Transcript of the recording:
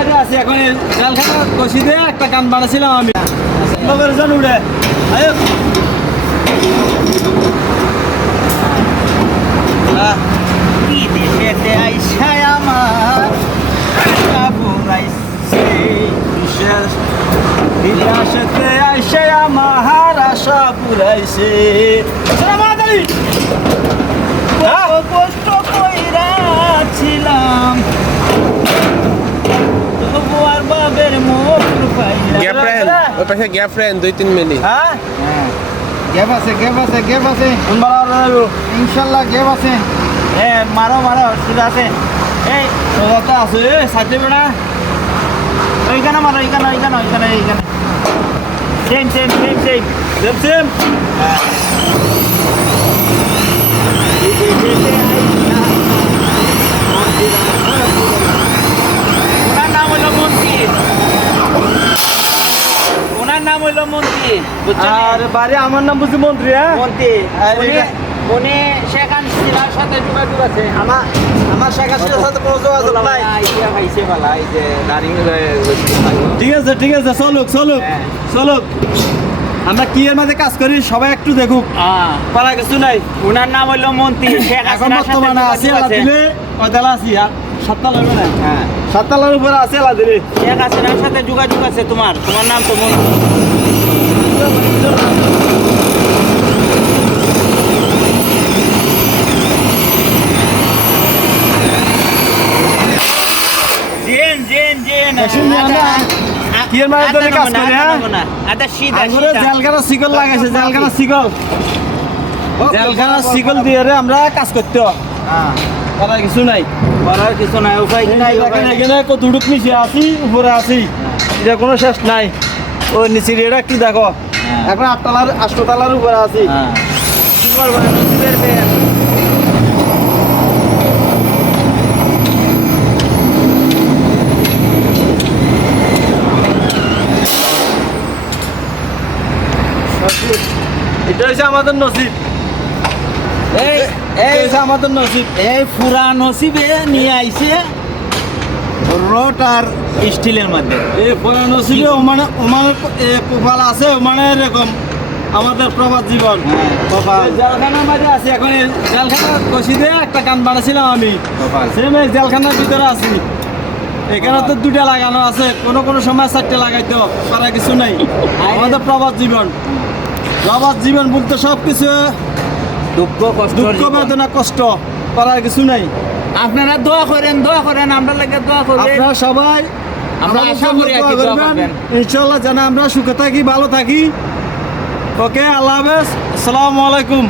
মাঝে আছি, এখন জেলখানা কষি দিয়ে একটা গান বানাছিলাম আমি। জন উড়ে। বিদেশেতে আইসায় আমার? বিশেষ বিদেশেতে আইসে আমার, আশা পুরাইছে। ওই পাশে গার্লফ্রেন্ড দুই তিন মিনিট। হ্যাঁ? গ্যাপ আছে গ্যাপ আছে গ্যাপ আছে। ইনশাল্লাহ গ্যাপ আছে। এ মারো মারো সুদা আছে। এই সোজাতে আছে সাথে বেড়া ওইখানে মারো ওইখানে ওইখানে ওইখানে ওইখানে। Same same same same same same ওনার নাম হইল মন্ত্রী মন্ত্রী আর বাড়ি আমার নাম বুঝি মন্ত্রী হ্যাঁ? মন্ত্রী উনি শেখ হাসিনার সাথে যোগাযোগ আছে। আমার আমার শেখ হাসিনার সাথে কোনো যোগাযোগ নাই। ঠিক আছে ঠিক আছে চলুক চলুক হ্যাঁ। চলুক। আমরা কি এর মাঝে কাজ করি? সবাই একটু দেখুক। পারা কিছু নাই। ওনার নাম হইল মন্ত্রী শেখ এখন হাসিনার সাথে আছে আছে। আছি লাগবে না হ্যাঁ উপরে আছে দিলে শেখ হাসিনার সাথে যোগাযোগ আছে তোমার। তোমার নাম তো জেন জেন কাজ করি হ্যাঁ? আদা লাগাইছে জেলখানা শিকল। দিয়ে রে আমরা কাজ করতে। হয়। করার কিছু নাই। করার কিছু নাই উপায় নাই দেখেন এখানে কত দুড়ুক নিচে আছি উপরে আছি এটা কোনো শেষ নাই। ও নিচে এটা একটু দেখো? এখন আটতলার আষ্টতলার উপরে আছি। কি করব নসিবের মেয়ে এটা হচ্ছে আমাদের নসিব। এই এই আমাদের নসিব। এই পুরা নসিবে নিয়ে আইছে রোড আর স্টিলের মধ্যে। এই পরে নসিবে? ওমানে ওমানের কপাল আছে ওমানে এরকম আমাদের প্রভাত জীবন। হ্যাঁ। জেলখানার মাঝে আছি এখন এই জেলখানা কষি দিয়ে একটা গান বানাছিলাম আমি। কপাল। সেম এই জেলখানার ভিতরে আছি। এখানে তো দুটা লাগানো আছে কোনো কোনো সময় চারটে লাগাইতে পারা কিছু নাই। আমাদের প্রভাত জীবন। প্রভাত জীবন বলতে সব কিছু দুঃখ কষ্ট দুঃখ বেদনা কষ্ট করার কিছু নাই। আপনারা দোয়া করেন দোয়া করেন আমরা লাগে দোয়া করেন আপনারা সবাই আমরা আশা করি আর দোয়া করবেন। ইনশাআল্লাহ ইনশাল্লাহ যেন আমরা সুখে থাকি ভালো থাকি। ওকে আল্লাহ হাফেজ। আসসালামু আলাইকুম।